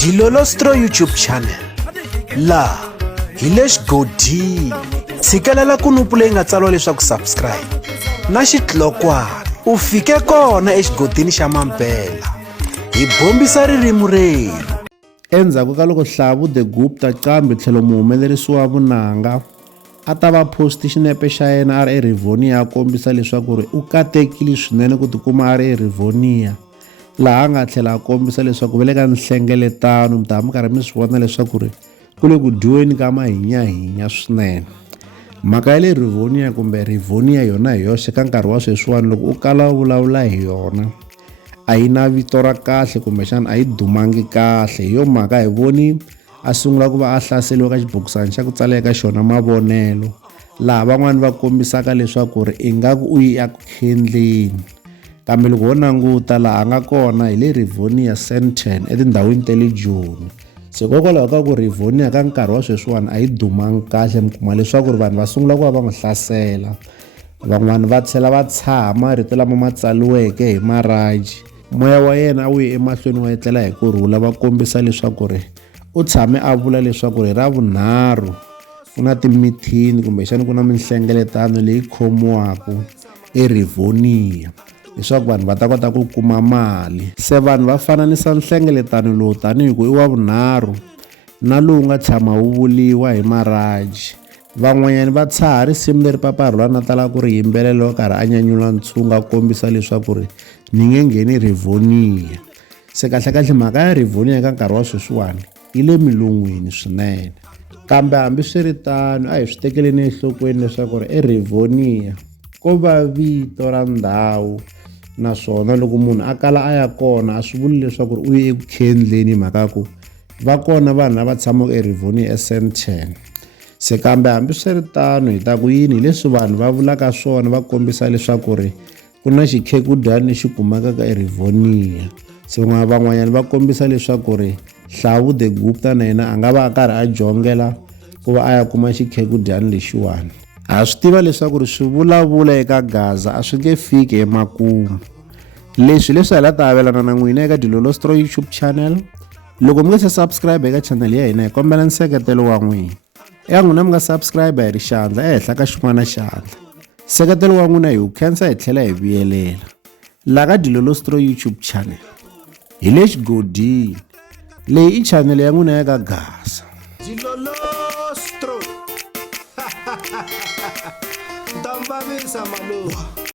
Dilolostro YouTube channel la hi le xigodini tshikelela kunupu leyi nga tsariwa leswaku subscribe na xitlokwana u fike kona exigodini xa Mampela hi bombisa ririmi rero. Endzhaku ka loko Hlavu the Gupta Cambi tlhelo muhumelerisi wa vunanga a ta va post xinepe xa yena a ri eRivonia a kombisa leswaku u katekile swinene ku tikuma a ri eRivonia, laha a nga tlhela a kombisa leswaku ve le ka nhlengeletano mi ta mi karhi mi swi vona leswaku ku le ku dyiweni ka mahinyahinya swinene. Mhaka ya le Rivonia kumbe Rivonia yona hi yoxe ka nkarhi wa sweswiwani loko u kala u vulavula hi yona a yi na vito ra kahle kumbexana a yi dumangi kahle. Hi yo mhaka hi voni a sungula ku va a hlaseriwa ka xibokisana xa ku tsala eka xona Mavonelo, laha van'wani va kombisaka leswaku ingaku u yi aku khendleni. Kambe loko ho languta laha a nga kona hi le Rivonia Sandton etindhawini ta le Joni. Se hikokwalaho ka ku Rivonia ka nkarhi wa sweswiwani a yi dumangi kahle, mi kuma leswaku vanhu va sungula ku va va n'wi hlasela. Van'wani va tlhela va tshama rito lama ma tsaliweke hi Maraji. Moya wa yena a wu ye emahlweni wa etlela hi kurhula, va kombisa leswaku u tshame a vula leswaku Ravunharhu ku na timithini kumbexana ku na minhlengeletano leyi khomiwaka eRivonia leswaku vanhu va ta kota ku kuma mali. Se vanhu va fananisa nhlengeletano lowu tanihi ku i wa vunharhu na lowu nga tshama wu vuliwa hi Maraji. Van'wanyani va tshaha risimu leri paparhula na tala ku ri yimbelela wa karhi a nyanyula ntshungu a kombisa leswaku ni nge ngheni Rivonia. Se kahlekahle mhaka ya Rivonia eka nkarhi wa sweswiwani yi le milon'wini swinene, kambe hambi swi ri tano a hi swi tekeleni enhlokweni leswaku eRivonia ko va vito ra ndhawu, naswona loko munhu a kala a ya kona a swi vuli leswaku u ye eku khendleni, mhaka ku va kona vanhu lava tshamaka eRivonia eSandton. Se kambe hambi swi ri tano hi ta ku yini hi leswi vanhu va vulaka swona, va kombisa leswaku ku na xikhekudani lexi kumekaka eRivonia. Se van'wanyana va kombisa leswaku Hlavu the Gupta na yena a nga va a karhi a jongela ku va a ya kuma xikhekudani lexiwani. Ha swi tiva leswaku swi vulavula eka Gaza a swi nge fiki emakumu. Leswi hi la ta avelana na n'wina eka Dilolostro YouTube channel. Loko mi nga se subscribe eka channel ya hina hi kombela nseketelo wa n'wina. Eka n'wina mi nga subscribe hi ri xandla ehenhla ka xin'wana xandla. Nseketelo wa n'wina hi wu khensa hi tlhela hi vuyelela. Laha ka Dilolostro YouTube channel hi le xigodini, leyi i channel ya n'wina ya ka Gaza. Dilolostro Ndambavisa maloba.